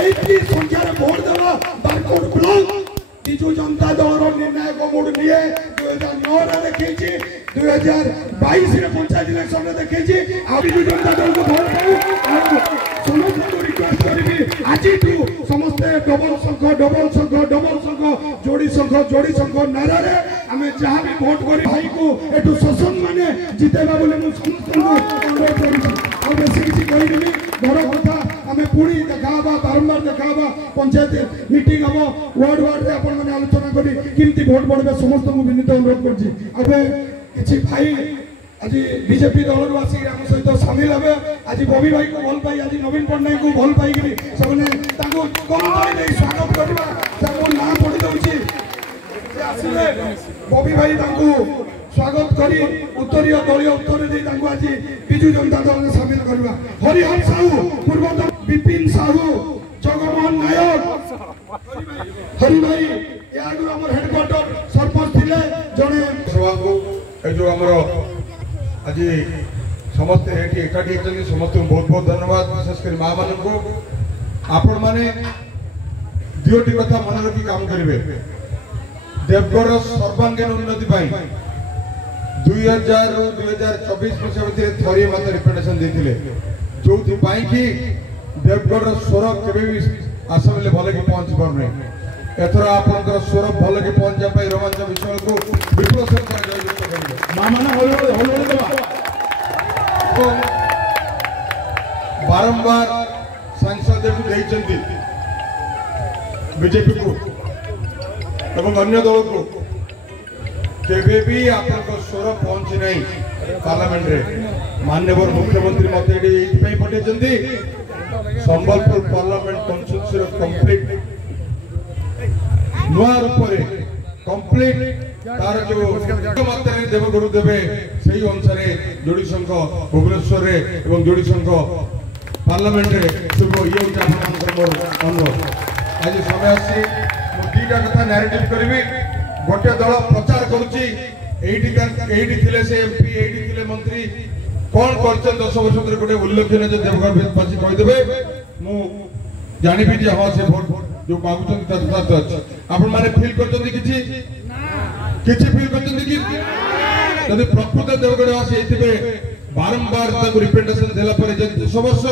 eighty संख्यार vote देवा Barkot block Biju Janata Dal निर्णायक मोड निये 2009 रे देखैछि 2022 रे पंचायत इलेक्शन रे देखैछि आ बिजू जनता दल को भोट देउ समस्त को रिक्वेस्ट करबी आज समस्त डबल संख जोड़ी संख नारा रे हमें जहां भी वोट करी भाई को एटू शोषण माने जितेबा बोले मु समस्त को अनुरोध करूछि आ बेसी किछि कहिनी घर कथा हमें पूरी देखाबा बारंबार देखाबा पंचायत मीटिंग हम वार्ड रे अपन माने आलोचना करी किमती वोट पड़बे समस्त को विनीत अनुरोध करछि अबे किछि भाई आज बीजेपी दल आसी हम सहित सामिल हे आज बबी भाई को भल पाई आज नवीन पट्टनायक को भल पाई सबने स्वागत करवा ना पड़ी दौची बबी भाई स्वागत करी उत्तरीय दलीय उत्तर दे आज विजु जनता दल में सामिल करवा हरिहर साहू पूर्वतन विपिन साहू जगमोहन नायक हरि भाई या हेडक्वार्टर सरपंच थिले जने सभा को जो हमरो आज समस्ते एकाठी समस्त बहुत बहुत धन्यवाद विशेषकर माँ मान को आपण मैंने दुटी कथा मन रखी काम करेंगे देवगढ़ सर्वांगीन उन्नति 2000 ରୁ 2024 मसीहा भितर थरी मत रिप्रेजेंटेशन देथिले जोथि पाई कि देवगढ़ स्वर केबे भी आसाम भल कि पहुंच पार नहीं एथर आपनकर स्वर भल कि पहुंच जा पाई रोमांच विषय को विपुल संख्या जययुक्त करिवे मामना होल देबा बारंबार सांसद देचंती बीजेपी को एवं अन्य दल को केबे भी आपनकर स्वर पहुंची नहीं पार्लियामेंट रे माननीय मुख्यमंत्री मत एई पठेचंती संबलपुर पार्लियामेंट कॉन्स्टिट्यूएंसी कंप्लीट नुआ रूप रे कंप्लीट तार जो मात्रा देवगुरु देवे सही अनुसार जोड़ी संघ भुवनेश्वर रे एवं जोड़ी संघ पार्लियामेंट रे शुभ ये अनुरोध आज समय आसी दुईटा कथा नैरेटिव करी गोटे दल प्रचार करुच्ची एठी थिले से एमपी एठी थिले मंत्री कौन कर 10 वर्ष भीतर गोटे उल्लेखनीय जो देवगढ़ बासी कहीदेवे मु जानिबी जे हाँ से भोट जो मागुचंती तथार्थ अछि आपण माने फील करचंती किछि फील करचंती कि जदि प्रकृत देवगढ़वासी एथिबे बारंबार ताको रिप्रेजेंटेशन देला पर जे 10 वर्ष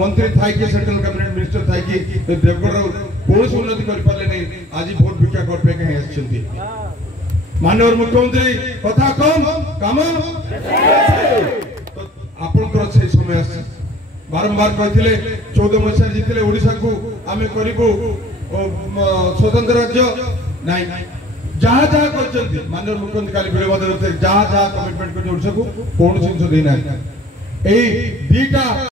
मंत्री थाई कि सेंट्रल कैबिनेट मिनिस्टर थाई कि देवगढ़ कोनोस उन्नति कर पाले नै आज वोट भिक्षा करबे के आछंती माननीय मुख्यमंत्री कथा कम काम तो आपनकर से समय आसी बारंबार कहथिले 14 मसीहा जीतिले ओडिसा को आमे करिबो स्वतंत्र राज्य नाही जहाँ जहाँ करचंती माननीय मुख्यमंत्री काली विरोध जहाँ जहाँ कमिटमेंट कर ओडिसा को कौन जिंस देना एई दीटा